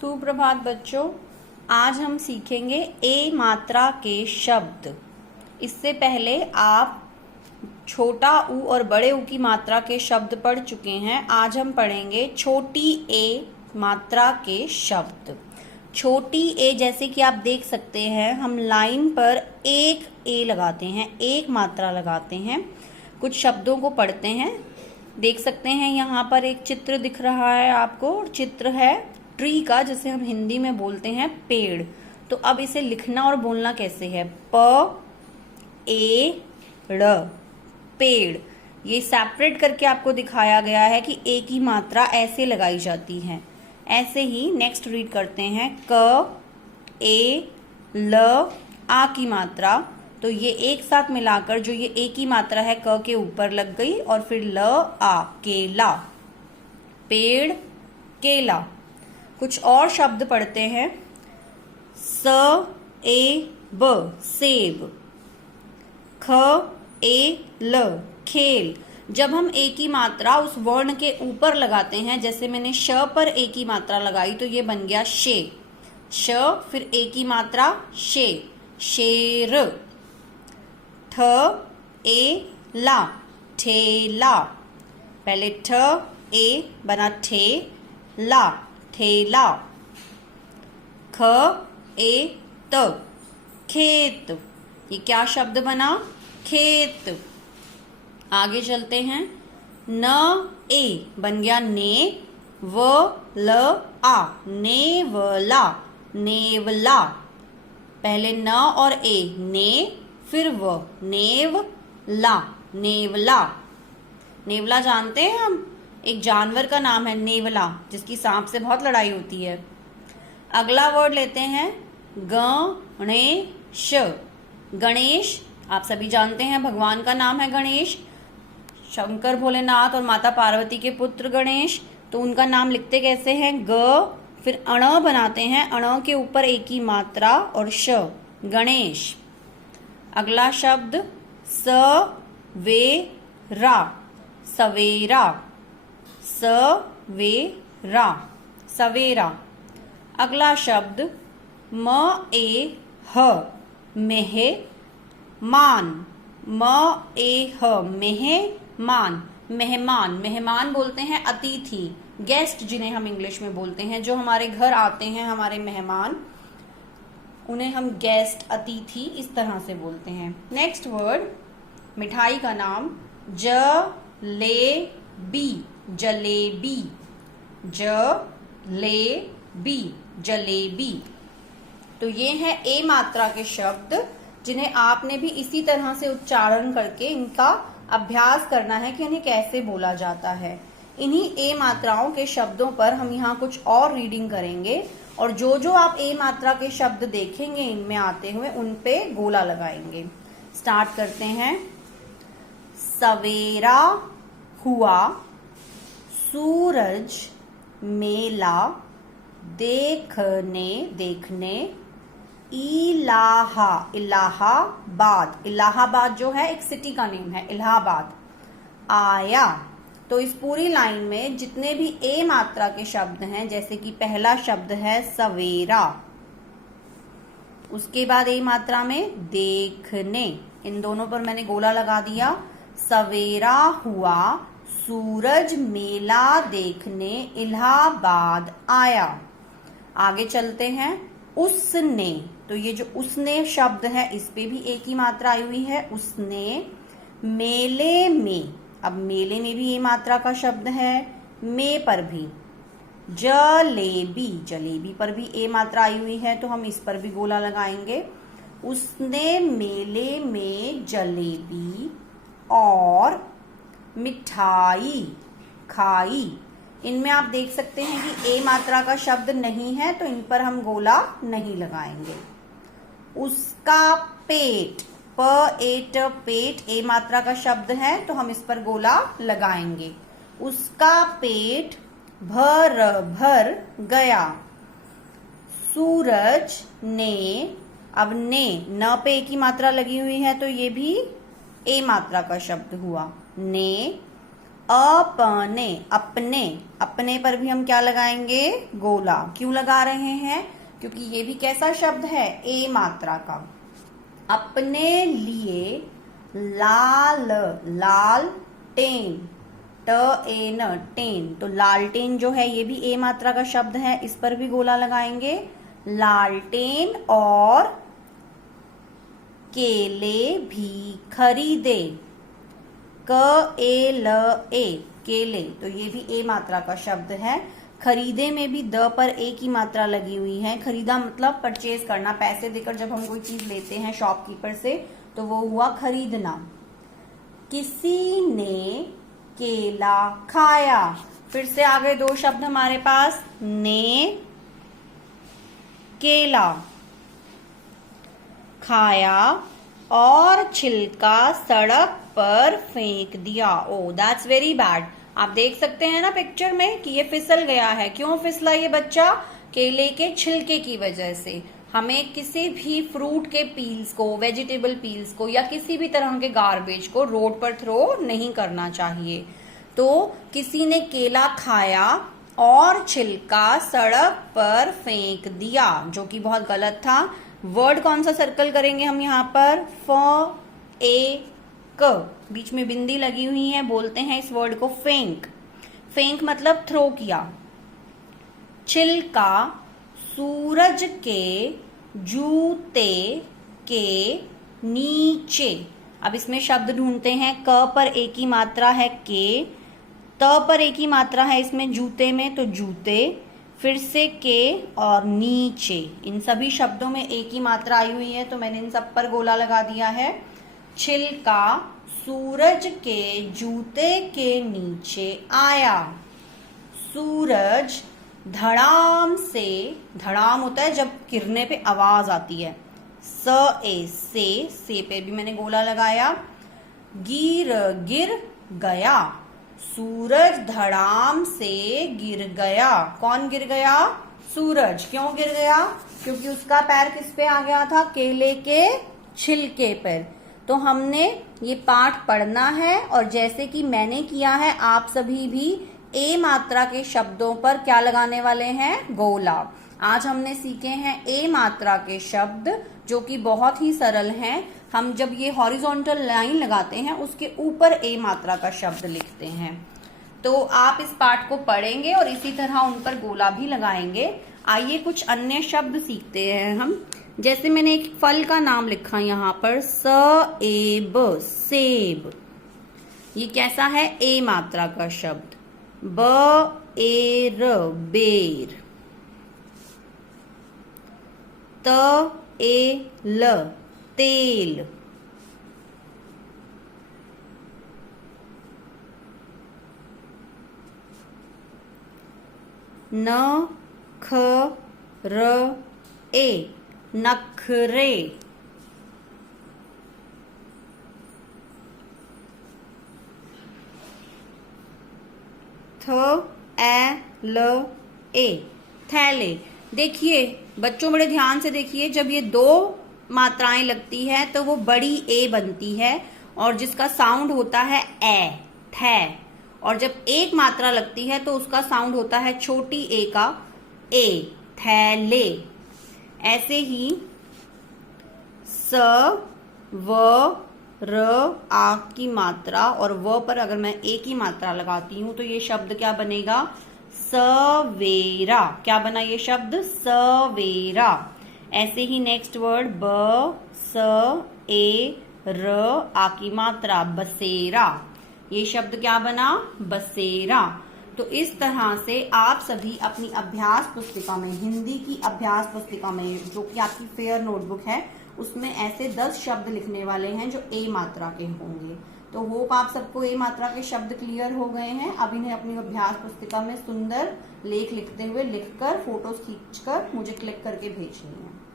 सुप्रभात बच्चों, आज हम सीखेंगे ए मात्रा के शब्द। इससे पहले आप छोटा ऊ और बड़े ऊ की मात्रा के शब्द पढ़ चुके हैं। आज हम पढ़ेंगे छोटी ए मात्रा के शब्द। छोटी ए जैसे कि आप देख सकते हैं, हम लाइन पर एक ए लगाते हैं, एक मात्रा लगाते हैं। कुछ शब्दों को पढ़ते हैं। देख सकते हैं यहाँ पर एक चित्र दिख रहा है आपको, चित्र है ट्री का, जिसे हम हिंदी में बोलते हैं पेड़। तो अब इसे लिखना और बोलना कैसे है? प ए ड़, पेड़। ये सेपरेट करके आपको दिखाया गया है कि ए की मात्रा ऐसे लगाई जाती है। ऐसे ही नेक्स्ट रीड करते हैं। क ए ल आ की मात्रा, तो ये एक साथ मिलाकर जो ये ए की मात्रा है क के ऊपर लग गई और फिर ल आ, केला, पेड़, केला। कुछ और शब्द पढ़ते हैं। स ए ब, सेब। ख ए ल, खेल। जब हम ए की मात्रा उस वर्ण के ऊपर लगाते हैं, जैसे मैंने श पर ए की मात्रा लगाई तो ये बन गया शे। श फिर ए की मात्रा शे, शेर। ठ ए ला, ठेला। पहले ठ ए बना ठे, ला, ठेला। ख ए त, खेत। ये क्या शब्द बना? खेत। आगे चलते हैं। न ए बन गया ने, व ल आ, नेवला, नेवला। पहले न और ए, ने फिर व, नेव ला, नेवला। नेवला जानते हैं हम, एक जानवर का नाम है नेवला, जिसकी सांप से बहुत लड़ाई होती है। अगला वर्ड लेते हैं गणेश। गणेश आप सभी जानते हैं, भगवान का नाम है गणेश। शंकर भोलेनाथ और माता पार्वती के पुत्र गणेश। तो उनका नाम लिखते कैसे हैं? ग फिर अण बनाते हैं, अण के ऊपर एक की मात्रा और श, गणेश। अगला शब्द सवेरा, सवेरा, सवेरा, सवेरा। अगला शब्द म ए ह, मेहमान, म ए ह, मेहमान, मेहमान। मेहमान बोलते हैं अतिथि, गेस्ट जिन्हें हम इंग्लिश में बोलते हैं, जो हमारे घर आते हैं, हमारे मेहमान, उन्हें हम गेस्ट, अतिथि इस तरह से बोलते हैं। नेक्स्ट वर्ड, मिठाई का नाम जलेबी, जलेबी, जलेबी, जलेबी। तो ये है ए मात्रा के शब्द, जिन्हें आपने भी इसी तरह से उच्चारण करके इनका अभ्यास करना है कि इन्हें कैसे बोला जाता है। इन्हीं ए मात्राओं के शब्दों पर हम यहाँ कुछ और रीडिंग करेंगे, और जो जो आप ए मात्रा के शब्द देखेंगे इनमें आते हुए, उन पे गोला लगाएंगे। स्टार्ट करते हैं। सवेरा हुआ, सूरज, मेला, देखने, देखने, इलाहा, इलाहाबाद, इलाहाबाद जो है एक सिटी का नेम है, इलाहाबाद, आया। तो इस पूरी लाइन में जितने भी ए मात्रा के शब्द हैं, जैसे कि पहला शब्द है सवेरा, उसके बाद ए मात्रा में देखने, इन दोनों पर मैंने गोला लगा दिया। सवेरा हुआ, सूरज, मेला देखने, इलाहाबाद आया। आगे चलते हैं। उसने, तो ये जो उसने शब्द है, इस पे भी एक ही मात्रा आई हुई है, उसने। मेले में, अब मेले में भी ए मात्रा का शब्द है, में पर भी। जलेबी, जलेबी पर भी ए मात्रा आई हुई है, तो हम इस पर भी गोला लगाएंगे। उसने मेले में जलेबी और मिठाई खाई। इनमें आप देख सकते हैं कि ए मात्रा का शब्द नहीं है, तो इन पर हम गोला नहीं लगाएंगे। उसका पेट, प ए ट, पेट ए मात्रा का शब्द है, तो हम इस पर गोला लगाएंगे। उसका पेट भर भर गया। सूरज ने, अब ने, न पे ए की मात्रा लगी हुई है, तो ये भी ए मात्रा का शब्द हुआ। ने अपने, अपने, अपने पर भी हम क्या लगाएंगे? गोला। क्यों लगा रहे हैं? क्योंकि ये भी कैसा शब्द है? ए मात्रा का। अपने लिए लाल, लाल टेन, ट ए न, टेन, तो लालटेन जो है ये भी ए मात्रा का शब्द है, इस पर भी गोला लगाएंगे। लालटेन और केले भी खरीदे, क ए ल ए, केले, तो ये भी ए मात्रा का शब्द है। खरीदे में भी द पर ए की मात्रा लगी हुई है। खरीदा मतलब परचेज करना, पैसे देकर जब हम कोई चीज लेते हैं शॉपकीपर से तो वो हुआ खरीदना। किसी ने केला खाया, फिर से आ गए दो शब्द हमारे पास, ने, केला, खाया और छिलका सड़क पर फेंक दिया। ओ दैट्स वेरी बैड। आप देख सकते हैं ना पिक्चर में कि ये फिसल गया है। क्यों फिसला ये बच्चा? केले के छिलके की वजह से। हमें किसी भी फ्रूट के पील्स को, वेजिटेबल पील्स को या किसी भी तरह के गार्बेज को रोड पर थ्रो नहीं करना चाहिए। तो किसी ने केला खाया और छिलका सड़क पर फेंक दिया, जो कि बहुत गलत था। वर्ड कौन सा सर्कल करेंगे हम यहाँ पर? फ ए क, बीच में बिंदी लगी हुई है, बोलते हैं इस वर्ड को फेंक। फेंक मतलब थ्रो किया। छिलका सूरज के जूते के नीचे। अब इसमें शब्द ढूंढते हैं। क पर ए की मात्रा है के, त पर ए की मात्रा है इसमें जूते में, तो जूते, फिर से के और नीचे, इन सभी शब्दों में ए की मात्रा आई हुई है, तो मैंने इन सब पर गोला लगा दिया है। छिलका सूरज के जूते के नीचे आया। सूरज धड़ाम से, धड़ाम होता है जब गिरने पे आवाज आती है, स ए से पे भी मैंने गोला लगाया। गिर, गिर गया, सूरज धड़ाम से गिर गया। कौन गिर गया? सूरज। क्यों गिर गया? क्योंकि उसका पैर किस पे आ गया था? केले के छिलके पर। तो हमने ये पाठ पढ़ना है और जैसे कि मैंने किया है आप सभी भी ए मात्रा के शब्दों पर क्या लगाने वाले हैं? गोला। आज हमने सीखे हैं ए मात्रा के शब्द जो कि बहुत ही सरल हैं। हम जब ये हॉरिजॉन्टल लाइन लगाते हैं उसके ऊपर ए मात्रा का शब्द लिखते हैं। तो आप इस पाठ को पढ़ेंगे और इसी तरह उन पर गोला भी लगाएंगे। आइए कुछ अन्य शब्द सीखते हैं हम। जैसे मैंने एक फल का नाम लिखा यहाँ पर, सेब, सेब। ये कैसा है? ए मात्रा का शब्द। बेर, बेर। तेल, तेल। नखरे, नखरे। थैले, थैले। देखिए बच्चों बड़े ध्यान से देखिए, जब ये दो मात्राएं लगती है तो वो बड़ी ए बनती है और जिसका साउंड होता है ए, थे। और जब एक मात्रा लगती है तो उसका साउंड होता है छोटी ए का ए, थैले। ऐसे ही स, व, र, आ की मात्रा और व पर अगर मैं ए की मात्रा लगाती हूं तो ये शब्द क्या बनेगा? सवेरा। क्या बना ये शब्द? सवेरा। ऐसे ही नेक्स्ट वर्ड ब, स, ए, र, आ की मात्रा, बसेरा। ये शब्द क्या बना? बसेरा। तो इस तरह से आप सभी अपनी अभ्यास पुस्तिका में, हिंदी की अभ्यास पुस्तिका में जो कि आपकी फेयर नोटबुक है, उसमें ऐसे 10 शब्द लिखने वाले हैं जो ए मात्रा के होंगे। तो होप आप सबको ए मात्रा के शब्द क्लियर हो गए हैं। अब इन्हें अपनी अभ्यास पुस्तिका में सुंदर लेख लिखते हुए लिखकर फोटोज खींचकर मुझे क्लिक करके भेजनी है।